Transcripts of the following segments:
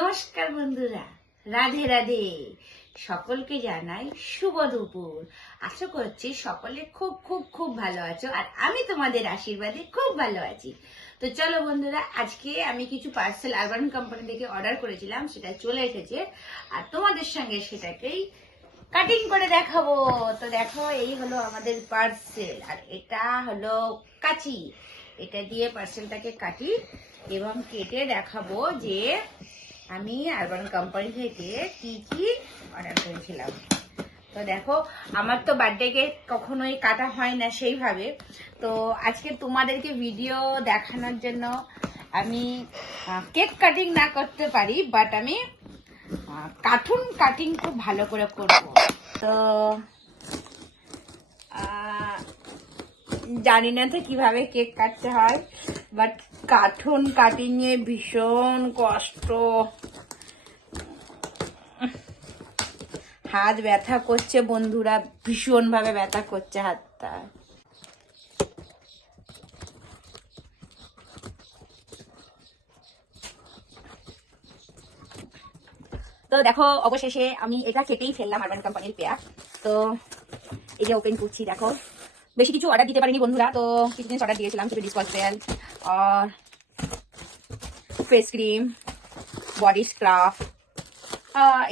নমস্কার বন্ধুরা, রাধে রাধে। সকলকে জানাই শুভ দুপুর। আশা করছি সকলে খুব খুব খুব ভালো আছো, আর আমি তোমাদের আশীর্বাদে খুব ভালো আছি। তো চলো বন্ধুরা, আজকে আমি কিছু পার্সেল আরবান কোম্পানি থেকে অর্ডার করেছিলাম, সেটা চলে এসেছে আর তোমাদের সঙ্গে সেটাকেই কাটিং করে দেখাবো। তো দেখো, এই হলো আমাদের পার্সেল, আর এটা হলো কাঁচি। এটা দিয়ে পার্সেলটাকে কাটি এবং কেটে দেখাবো যে আমি আরবান কোম্পানি থেকে কি কি অর্ডার করেছিলাম। তো দেখো, আমার তো বার্থডে কেক কখনোই কাটা হয় না সেইভাবে, তো আজকে তোমাদেরকে ভিডিও দেখানোর জন্য আমি কেক কাটিং না করতে পারি, বাট আমি কার্টুন কাটিং খুব ভালো করে করব। তো জানি না তো কিভাবে কেক কাটতে হয়, বাট কার্টুন কাটিং এ ভীষণ কষ্ট, হাত ব্যথা করছে বন্ধুরা, ভীষণ ভাবে ব্যথা করছে হাতটা। তো দেখো, অবশেষে আমি এটা কেটেই ফেললাম, আরবান কোম্পানির পেয়ার। তো এই যে ওপেন করছি, দেখো বেশি কিছু অর্ডার দিতে পারিনি বন্ধুরা, তো কিছু জিনিস অর্ডার দিয়েছিলাম, কিছু ডিসপোজেবল আর ফেস ক্রিম, বডি স্ক্রাব,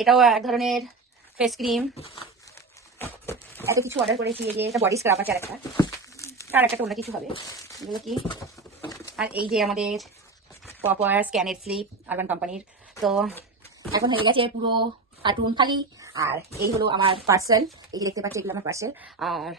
এটাও এক ধরনের ফেস ক্রিম। এত কিছু অর্ডার করেছি। এই যে এটা বডি স্ক্রাব আছে, আর একটা অন্য কিছু হবে, এগুলো কি। আর এই যে আমাদের পপার স্ক্যানের স্লিপ আরবান কোম্পানির। তো এখন হয়ে গেছে পুরো কার্টুন খালি। আর এই হলো আমার পার্সেল, এই যে দেখতে পাচ্ছি, এগুলো আমার পার্সেল। আর